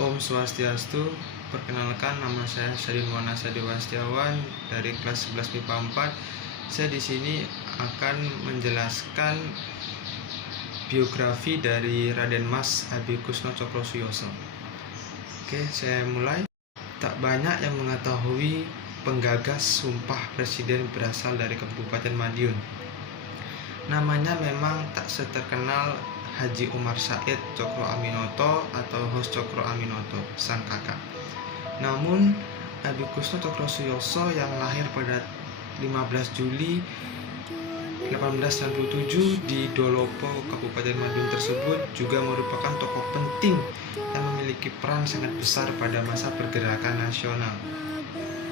Om Swastiastu, perkenalkan nama saya Syadin Wanasadi Wastiawan dari kelas 11 MIPA 4. Saya di sini akan menjelaskan biografi dari Raden Mas Adikusno Cokrosuyoso. Oke, saya mulai. Tak banyak yang mengetahui penggagas Sumpah Presiden berasal dari Kabupaten Madiun. Namanya memang tak seterkenal Haji Umar Said Cokro Aminoto atau Hos Cokro Aminoto, sang kakak. Namun, Adikusno Cokrosuyoso yang lahir pada 15 Juli 1897 di Dolopo, Kabupaten Madiun tersebut juga merupakan tokoh penting yang memiliki peran sangat besar pada masa pergerakan nasional.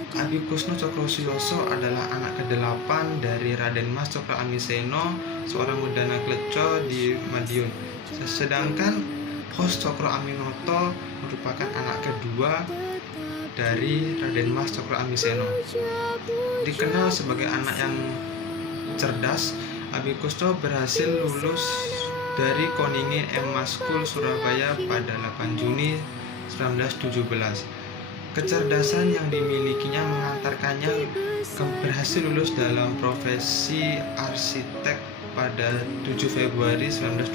Adikusno Cokrosuyoso adalah anak ke-8 dari Raden Mas Cokro Amiseno, seorang Mudana Kleco di Madiun. Sedangkan Hos Cokro Aminoto merupakan anak kedua dari Raden Mas Cokro Amiseno. Dikenal sebagai anak yang cerdas, Adikusno berhasil lulus dari Koningin M. School Surabaya pada 8 Juni 1917. Kecerdasan yang dimilikinya mengantarkannya berhasil lulus dalam profesi arsitek pada 7 Februari 1925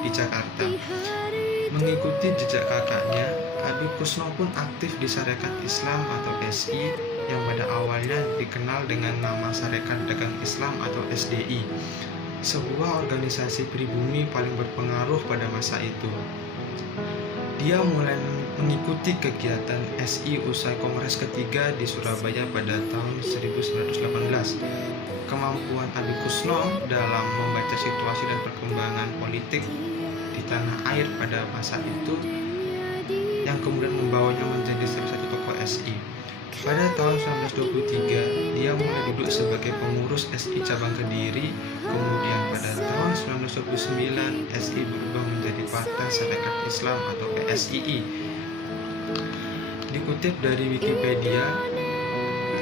di Jakarta. Mengikuti jejak kakaknya, Adikusno pun aktif di Sarekat Islam atau SI yang pada awalnya dikenal dengan nama Sarekat Dagang Islam atau SDI, sebuah organisasi pribumi paling berpengaruh pada masa itu. Dia mulai mengikuti kegiatan SI usai Kongres ketiga di Surabaya pada tahun 1918. Kemampuan Adikusno dalam membaca situasi dan perkembangan politik di tanah air pada masa itu yang kemudian membawanya menjadi salah satu tokoh SI. Pada tahun 1923, dia mulai duduk sebagai pengurus SI cabang Kediri. Kemudian pada tahun 1929, SI berubah menjadi Partai Sarekat Islam atau PSII. Dikutip dari Wikipedia,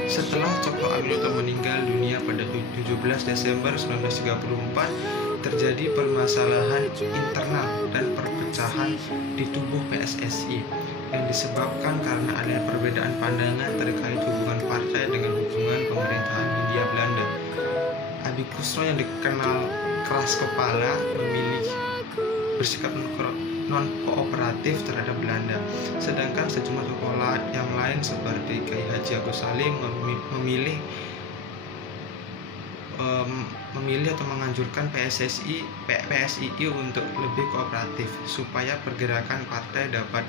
setelah Cokro Aminoto meninggal dunia pada 17 Desember 1934, terjadi permasalahan internal dan perpecahan di tubuh PSSI yang disebabkan karena adanya perbedaan pandangan terkait hubungan partai dengan hubungan pemerintahan Hindia Belanda. Adikusno yang dikenal keras kepala memilih bersikap non-kooperatif terhadap Belanda, sedangkan sejumlah tokoh yang lain seperti Kiai Haji Agus Salim memilih atau menganjurkan PSII untuk lebih kooperatif supaya pergerakan partai dapat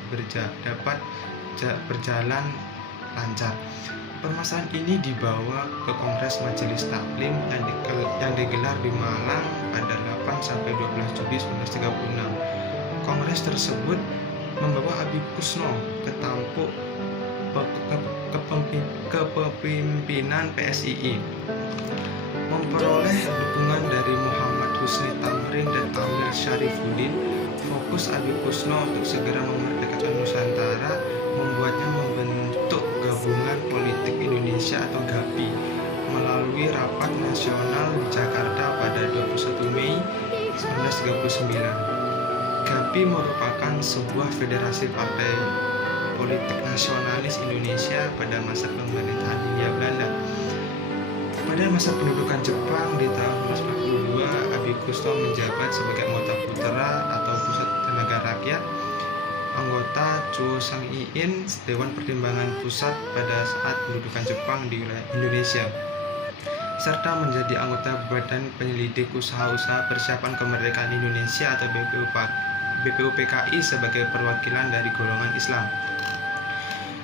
berjalan lancar. Permasalahan ini dibawa ke Kongres Majelis Taklim yang digelar di Malang pada 8-12 Juli 1936. Kongres tersebut membawa Adikusno ke tampuk kepemimpinan PSII. Memperoleh dukungan dari Muhammad Husni Tamrin dan Amir Syarifuddin, fokus Adikusno untuk segera memerdekakan Nusantara membuatnya membentuk Gabungan Politik Indonesia atau GAPI melalui Rapat Nasional di Jakarta pada 21 Mei 1939. GAPI merupakan sebuah federasi partai politik nasionalis Indonesia pada masa pemerintahan Hindia Belanda. Pada masa pendudukan Jepang di tahun 1942, Adikusno menjabat sebagai anggota Putra atau Pusat Tenaga Rakyat, anggota Chuo Sang In Dewan Pertimbangan Pusat pada saat pendudukan Jepang di wilayah Indonesia, serta menjadi anggota Badan Penyelidik Usaha-Usaha Persiapan Kemerdekaan Indonesia atau BPUPKI sebagai perwakilan dari golongan Islam.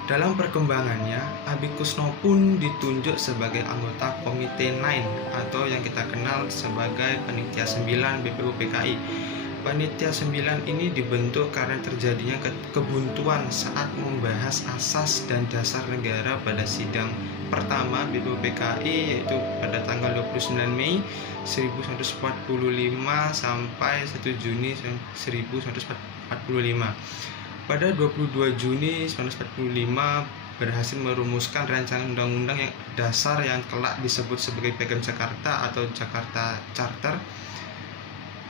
Dalam perkembangannya, Adikusno pun ditunjuk sebagai anggota Komite 9 atau yang kita kenal sebagai Panitia 9 BPUPKI. Panitia 9 ini dibentuk karena terjadinya kebuntuan saat membahas asas dan dasar negara pada sidang pertama BPUPKI, yaitu pada tanggal 29 Mei 1945 sampai 1 Juni 1945. Pada 22 Juni 1945 berhasil merumuskan rancangan undang-undang yang dasar yang kelak disebut sebagai Piagam Jakarta atau Jakarta Charter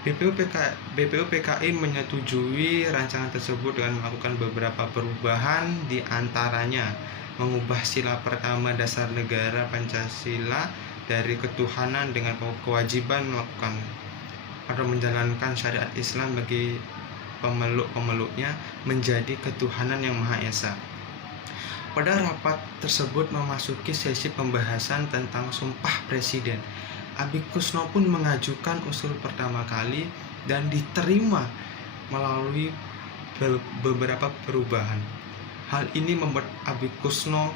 BPUPKI menyetujui rancangan tersebut dengan melakukan beberapa perubahan, di antaranya mengubah sila pertama dasar negara Pancasila dari ketuhanan dengan kewajiban melakukan atau menjalankan syariat Islam bagi pemeluk-pemeluknya menjadi ketuhanan yang Maha Esa. Pada rapat tersebut memasuki sesi pembahasan tentang Sumpah Presiden. Abi Kusno pun mengajukan usul pertama kali dan diterima melalui beberapa perubahan. Hal ini membuat Abi Kusno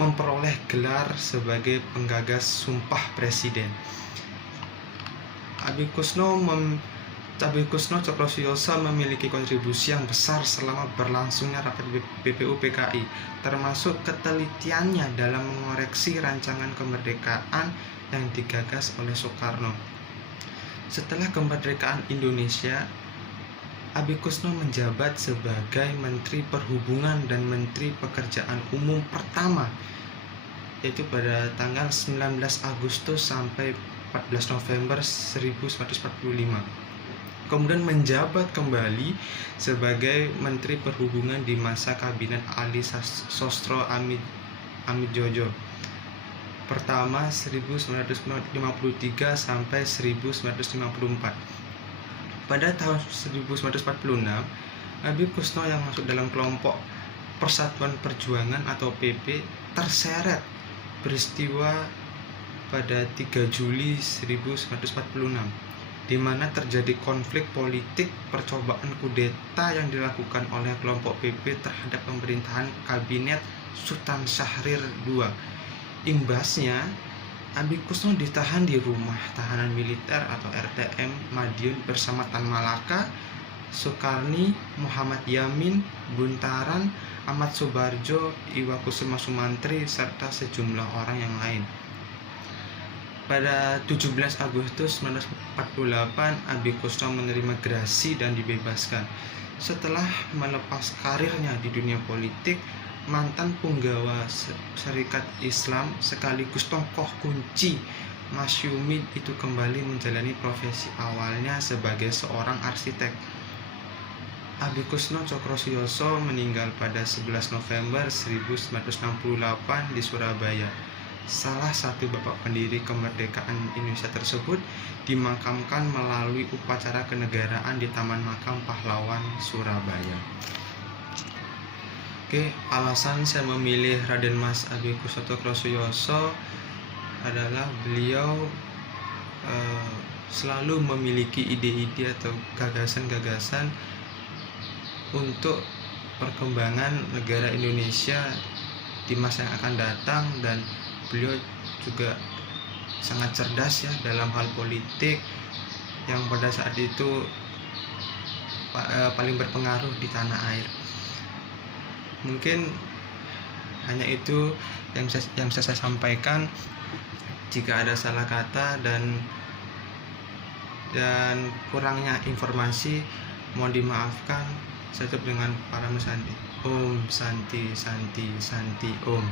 memperoleh gelar sebagai penggagas Sumpah Presiden. Abi Kusno Cokrosiyoso memiliki kontribusi yang besar selama berlangsungnya rapat BPUPKI, termasuk ketelitiannya dalam mengoreksi rancangan kemerdekaan yang digagas oleh Soekarno. Setelah kemerdekaan Indonesia, Abi Kusno menjabat sebagai Menteri Perhubungan dan Menteri Pekerjaan Umum pertama, yaitu pada tanggal 19 Agustus sampai 14 November 1945. Kemudian menjabat kembali sebagai Menteri Perhubungan di masa Kabinet Ali Sostro Amidjojo pertama 1953 sampai 1954. Pada tahun 1946, Abi Kusno yang masuk dalam kelompok Persatuan Perjuangan atau PP terseret peristiwa pada 3 Juli 1946, di mana terjadi konflik politik percobaan kudeta yang dilakukan oleh kelompok PP terhadap pemerintahan Kabinet Sultan Syahrir II. Imbasnya, Abi Kusno ditahan di rumah tahanan militer atau RTM Madiun bersama Tan Malaka, Soekarni, Muhammad Yamin, Buntaran, Ahmad Subarjo, Iwa Kusuma Sumantri, serta sejumlah orang yang lain. Pada 17 Agustus 1948, Abi Kusno menerima gerasi dan dibebaskan. Setelah melepas karirnya di dunia politik, mantan punggawa Syarikat Islam sekaligus tokoh kunci Masyumi itu kembali menjalani profesi awalnya sebagai seorang arsitek. Abi Kusno Cokrosiyoso meninggal pada 11 November 1968 di Surabaya. Salah satu bapak pendiri kemerdekaan Indonesia tersebut dimakamkan melalui upacara kenegaraan di Taman Makam Pahlawan Surabaya. Alasan saya memilih Raden Mas Abi Kusno Cokrosiyoso adalah beliau selalu memiliki ide-ide atau gagasan-gagasan untuk perkembangan negara Indonesia di masa yang akan datang, dan beliau juga sangat cerdas ya dalam hal politik yang pada saat itu paling berpengaruh di tanah air. Mungkin hanya itu yang bisa saya sampaikan. Jika ada salah kata dan kurangnya informasi, mohon dimaafkan. Saya tutup dengan para Santi. Om Santi Santi Santi Om.